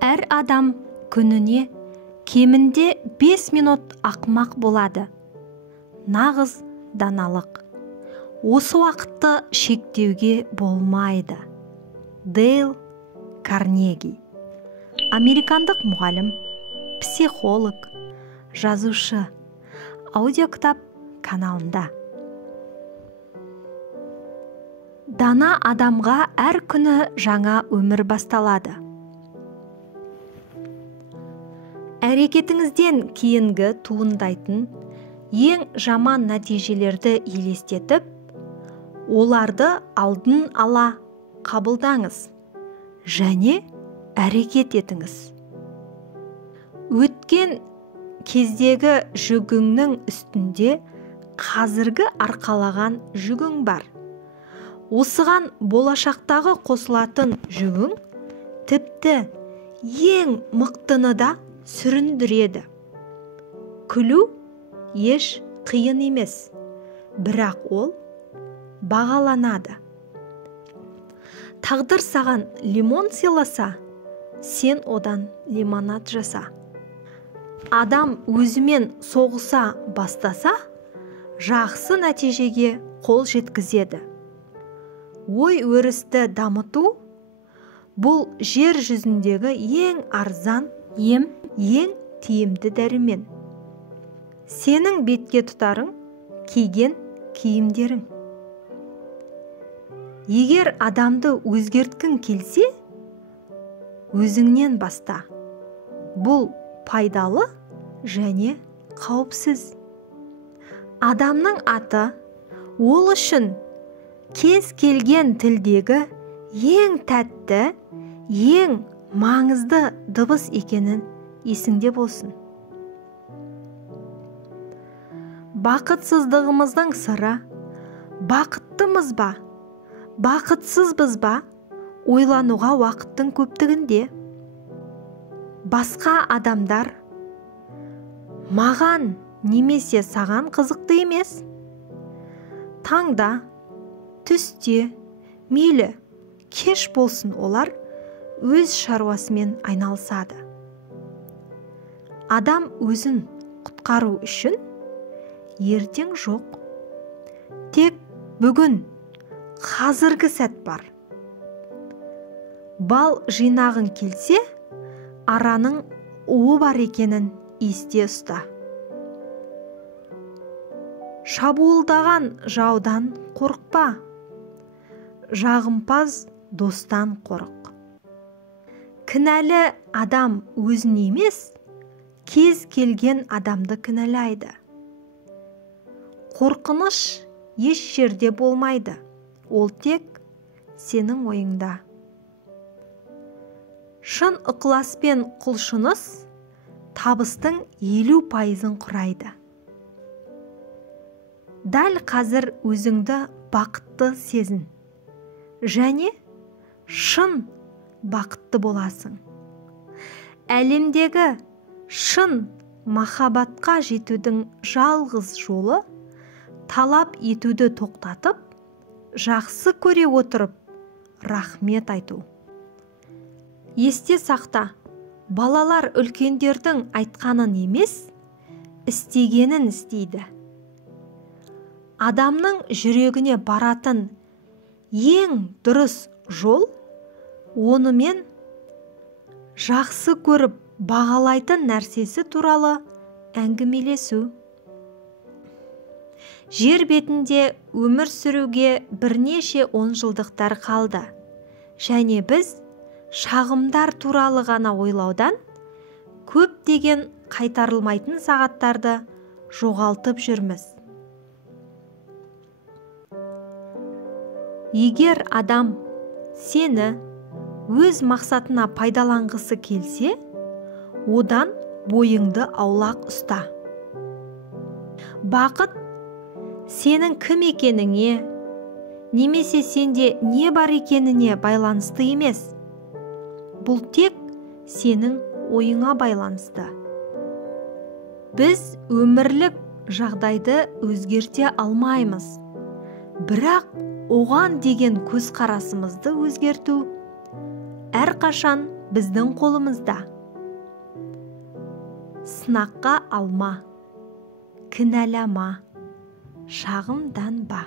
Әр адам күніне кемінде 5 минут ақмақ болады. Нағыз даналық. Осы уақытты шектеуге болмайды. Дейл Карнеги. Американдық мұғалім, психолог, жазушы. Аудиокітап каналында. Дана адамға әр күні жаңа өмір басталады. Әрекетіңізден кейінгі туындайтын ең жаман нәтижелерді елестетіп, оларды алдын ала қабылдаңыз және әрекет етіңіз. Өткен кездегі жүгіңнің үстінде қазіргі арқалаған жүгің бар. Осыған болашақтағы қосылатын жүгің тіпті ең мықтыны да сүріндіреді. Күлу еш қиын емес, бірақ ол бағаланады. Тағдыр саған лимон сыйласа, сен одан лимонад жаса. Адам өзімен соғыса бастаса, жақсы нәтижеге қол жеткізеді. Ой өрісті дамыту бұл жер жүзіндегі ең арзан, ең тиімді дәрумен. Сенің бетке тұтарың киген киімдерің. Егер адамды өзгерткің келсе, өзіңнен баста. Бұл пайдалы және қауіпсіз. Адамның аты ол үшін кез келген тілдегі ең тәтті, ең маңызды дыбыс екенін есіңде болсын. Бақытсыздығымыздың сыры, бақыттымыз ба, бақытсызбыз ба, ойлануға уақыттың көптігінде. Басқа адамдар маған немесе саған қызықты емес. Таңда, түсте, мейлі, кеш болсын, олар өз шаруасымен айналысады. Адам өзін құтқару үшін ертең жоқ. Тек бүгін, қазіргі сәт бар. Бал жинағың келсе, араның уы бар екенін есте ұста. Шабуылдаған жаудан қорықпа. Жағымпаз достан қорық. Кінәлі адам өзін емес, кез келген адамды кінәлайды. Қорқыныш еш жерде болмайды. Ол тек сенің ойыңда. Шын ықыласпен құлшыныс табыстың 50%-ын құрайды. Дәл қазір өзіңді бақытты сезін. Және шын бақытты боласың. Әлемдегі шын махаббатқа жетудің жалғыз жолы талап етуді тоқтатып, жақсы көре отырып, рахмет айту. Есте сақта, балалар үлкендердің айтқанын емес, істегенін істейді. Адамның жүрегіне баратын ең дұрыс жол, онымен жақсы көріп бағалайтын нәрсесі туралы әңгімелесу. Жер бетінде өмір сүруге бірнеше 10 жылдықтар қалды. Және біз шағымдар туралы ғана ойлаудан көптеген қайтарылмайтын сағаттарды жоғалтып жүрміз. Егер адам сені өз мақсатына пайдаланғысы келсе, одан бойыңды аулақ ұста. Бақыт сенің кім екеніңе, немесе сенде не бар екеніне байланысты емес. Бұл тек сенің ойыңа байланысты. Біз өмірлік жағдайды өзгерте алмаймыз. Бірақ оған деген көзқарасымызды өзгерту әрқашан біздің қолымызда. Сынаққа алма, кінәлама, шағымданба.